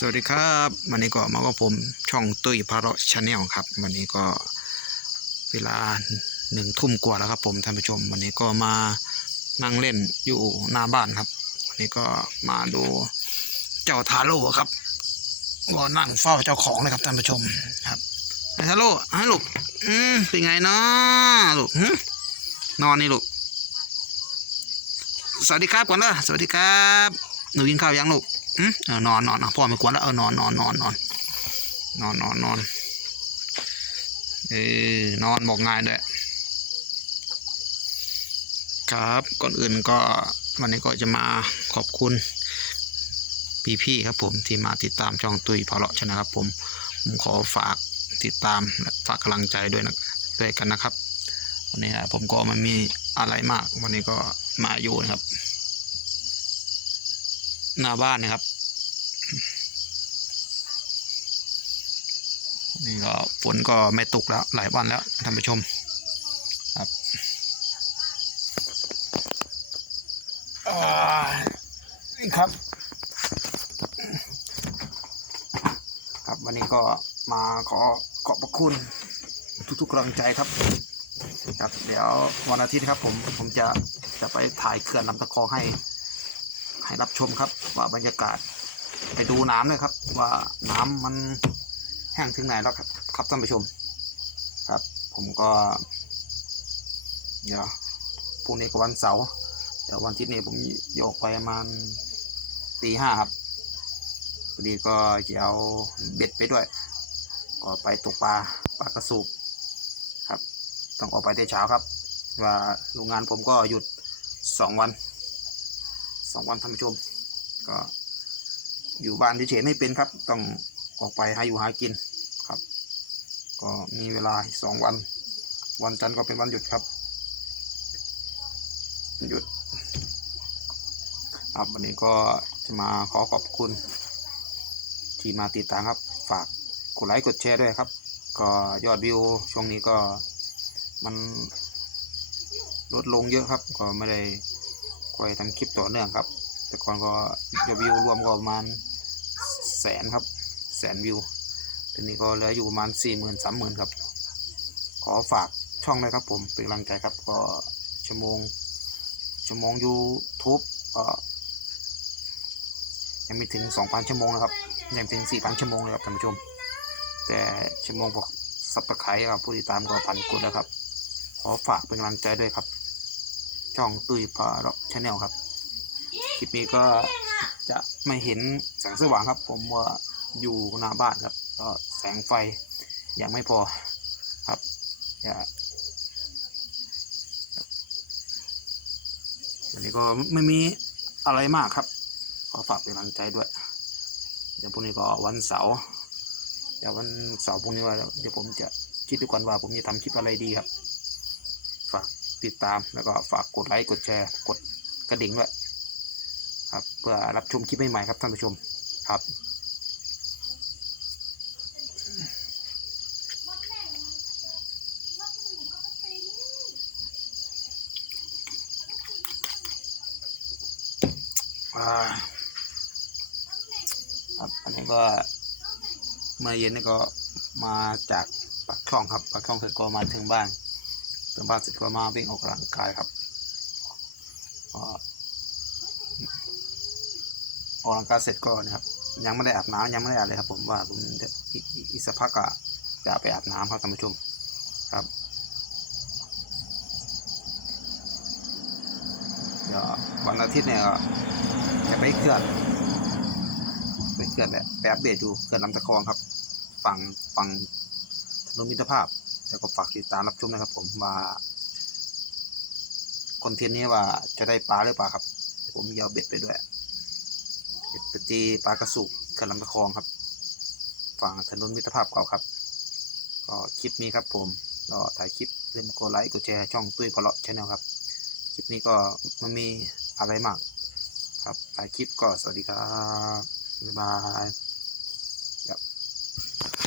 สวัสดีครับ วันนี้ก็มากับผมช่องตุ้ยพาระชาแนลครับ วันนี้ก็เวลาหนึ่งทุ่มกว่าแล้วครับผมท่านผู้ชม วันนี้ก็มานั่งเล่นอยู่หน้าบ้านครับ วันนี้ก็มาดูเจ้าทาโร่ครับก็นั่งเฝ้าเจ้าของเลยครับท่านผู้ชมครับไอ้ทาโร่ให้ลูกอืมเป็นไงเนาะลูกนอนนี่ลูกสวัสดีครับก่อนนะสวัสดีครับหนูกินข้าวยังลูก นอนนอนอะพ่อไม่กวนแล้วเออนอนนอนนอนนอนนอนนอนนอนเออนอนบอกง่ายด้วยครับก่อนอื่นก็วันนี้ก็จะมาขอบคุณพี่ๆครับผมที่มาติดตามช่องตุยพอเลาะชนะครับผมผมขอฝากติดตามและฝากกำลังใจด้วยนะด้วยกันนะครับ วันนี้ผมก็ไมันมีอะไรมาก วันนี้ก็มาอยู่นะครับ หน้าบ้านนะครับ นี่ก็ฝนก็ไม่ตกแล้วหลายวันแล้วท่านผู้ชมครับนี่ครับ ครับวันนี้ก็มาขอขอบพระคุณทุกๆกำลังใจครับครับเดี๋ยววันอาทิตย์ครับผมผมจะจะไปถ่ายเขื่อนลำตะคอให้ให้รับชมครับว่าบรรยากาศไปดูน้ำเลยครับ ว่าน้ำมัน แห้งถึงไหนแล้วครับ ครับท่านผู้ชม ครับ ผมก็ เดี๋ยวพรุ่งนี้ก็วันเสาร์เดี๋ยววันอาทิตย์นี้ผมจะออกไปประมาณตีห้าครับพอดีก็จะเอาเบ็ดไปด้วย ก็ไปตกปลาปลากระสูบครับ ต้องออกไปแต่เช้าครับ ว่าโรงงานผมก็หยุดสองวันสองวันท่านผู้ชม ก็อยู่บ้านเฉยๆไม่เป็นครับ ต้อง ออกไปหาอยู่หากินครับ ก็มีเวลาสองวัน วันจันทร์ก็เป็นวันหยุดครับ หยุด ครับวันนี้ก็จะมาขอขอบคุณ ที่มาติดตามครับ ฝากกดไลค์กดแชร์ด้วยครับ ก็ยอดวิวช่วงนี้ก็มันลดลงเยอะครับ ก็ไม่ได้ค่อยทำคลิปต่อเนื่องครับ แต่ก่อนก็ยอดวิวรวมก็ประมาณแสนครับ แสนวิวทีนี้ก็เหลืออยู่ประมาณสี่หมื่นสามหมื่นครับ ขอฝากช่องเลยครับผมเป็นกำลังใจครับก็ชั่วโมงชั่วโมง YouTube ก็ยังไม่ถึงสองพันชั่วโมงนะครับ ยังไม่ถึงสี่พันชั่วโมงเลยครับท่านผู้ชม แต่ชั่วโมงพวกสับตะไคร้ครับผู้ติดตามก็พันกดแล้วครับ ขอฝากเป็นกำลังใจด้วยครับ ช่องตุยพาร็อกชาแนลครับ คลิปนี้ก็จะไม่เห็นแสงสว่างครับ ผมว่า อยู่หน้าบ้านครับก็แสงไฟยังไม่พอครับอย่าวันนี้ก็ไม่มีอะไรมากครับ ขอฝากเป็นกำลังใจด้วย เดี๋ยวพรุ่งนี้ก็วันเสาร์เดี๋ยววันเสาร์พรุ่งนี้ว่าเดี๋ยวผมจะคิดดูก่อนว่าผมจะทำคลิปอะไรดีครับ ฝากติดตามแล้วก็ฝากกดไลค์กดแชร์ กดกระดิ่งด้วยครับเพื่อรับชมคลิปใหม่ๆครับท่านผู้ชมครับ อ่าครับอันนี้ก็เมื่อเย็นนี่ก็มาจากปากช่องครับปากช่องเสร็จก็มาถึงบ้านถึงบ้านเสร็จก็มาวิ่งออกกำลังกายครับก็ออกกำลังกายเสร็จก็นะครับ ยังไม่ได้อาบน้ำยังไม่ได้อาบเลยครับ ผมว่าผมจะอีกอีกอีกสักพักก็จะไปอาบน้ำครับท่านผู้ชมครับเดี๋ยววันอาทิตย์เนี่ยก็ จะไปเขื่อนไปเขื่อนแหละไปอัปเดตดูเขื่อนลำตะคองครับ ฝั่งฝั่งถนนมิตรภาพ แล้วก็ฝากติดตามรับชมนะครับ ผมว่าคอนเทนต์นี้ว่าจะได้ปลาหรือเปล่าครับ ผมมีเอาเบ็ดไปด้วยเบ็ดไปตีปลากระสุกกระลำตะคองครับ ฝั่งถนนมิตรภาพเก่าครับ ก็คลิปนี้ครับ ผมก็ถ่ายคลิปเล่มกดไลค์กดแชร์ช่องตุ้ยพอเลาะชแนลครับ คลิปนี้ก็มันมีอะไรมาก ครับถ่ายคลิปก็สวัสดีครับบ๊ายบายครับ